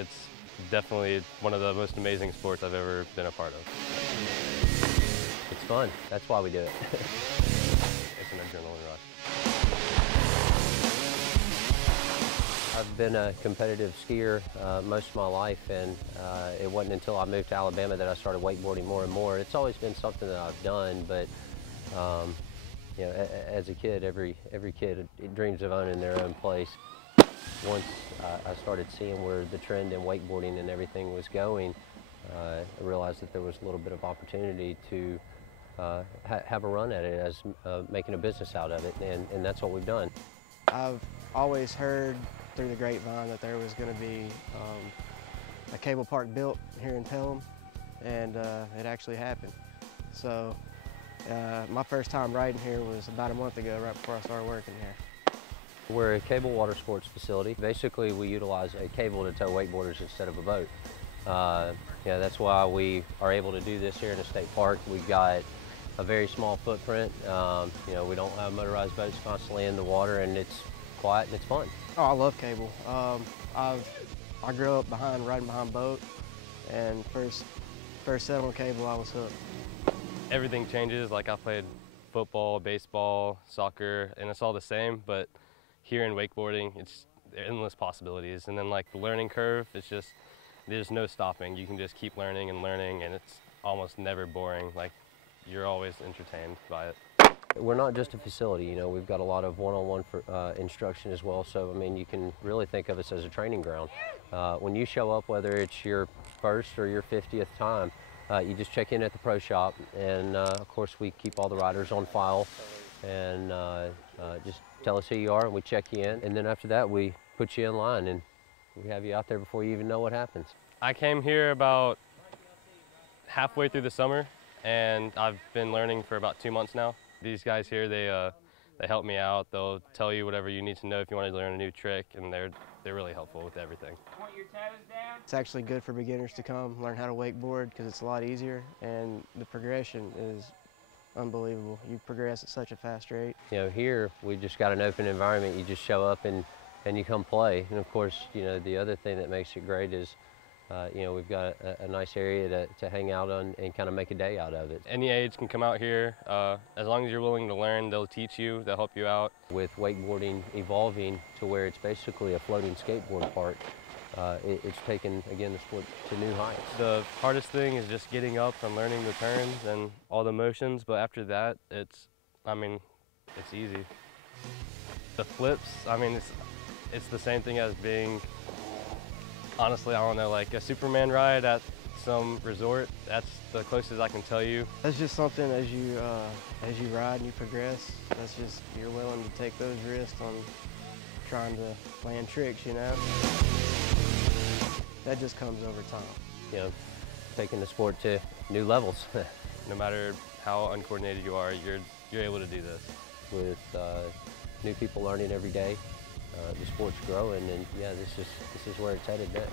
It's definitely one of the most amazing sports I've ever been a part of. It's fun. That's why we do it. It's an adrenaline rush. I've been a competitive skier most of my life, and it wasn't until I moved to Alabama that I started wakeboarding more and more. It's always been something that I've done, but you know, as a kid, every kid dreams of owning their own place. Once I started seeing where the trend in wakeboarding and everything was going, I realized that there was a little bit of opportunity to have a run at it as making a business out of it, and that's what we've done. I've always heard through the grapevine that there was going to be a cable park built here in Pelham, and it actually happened. So my first time riding here was about a month ago, right before I started working here. We're a cable water sports facility. Basically, we utilize a cable to tow wakeboarders instead of a boat. Yeah, that's why we are able to do this here in a state park. We've got a very small footprint. You know, we don't have motorized boats constantly in the water, and it's quiet and it's fun. Oh, I love cable. I grew up riding behind boat, and first set on cable, I was hooked. Everything changes. Like I played football, baseball, soccer, and it's all the same, but here in wakeboarding, it's endless possibilities. And then like the learning curve, it's just, there's no stopping. You can just keep learning, and it's almost never boring. Like you're always entertained by it. We're not just a facility, you know, we've got a lot of one-on-one instruction as well. So, I mean, you can really think of us as a training ground. When you show up, whether it's your first or your 50th time, you just check in at the pro shop, and of course we keep all the riders on file, and just tell us who you are and we check you in, and then after that we put you in line and we have you out there before you even know what happens. I came here about halfway through the summer, and I've been learning for about 2 months now. These guys here, they help me out. They'll tell you whatever you need to know if you want to learn a new trick, and they're really helpful with everything. Point your toes down. It's actually good for beginners to come learn how to wakeboard because it's a lot easier, and the progression is unbelievable. You progress at such a fast rate. You know, here we just got an open environment. You just show up and you come play. And of course, you know, the other thing that makes it great is you know, we've got a nice area to hang out on and kind of make a day out of it. Any age can come out here. As long as you're willing to learn, they'll teach you, they'll help you out. With wakeboarding evolving to where it's basically a floating skateboard park, it's taken, again, the sport to new heights. The hardest thing is just getting up and learning the turns and all the motions, but after that, it's easy. The flips, I mean, it's the same thing as being, honestly, I don't know, like a Superman ride at some resort. That's the closest I can tell you. That's just something as you ride and you progress, that's just, you're willing to take those risks on trying to land tricks, you know? That just comes over time. You know, taking the sport to new levels. No matter how uncoordinated you are, you're able to do this. With new people learning every day, the sport's growing, and yeah, this is where it's headed next.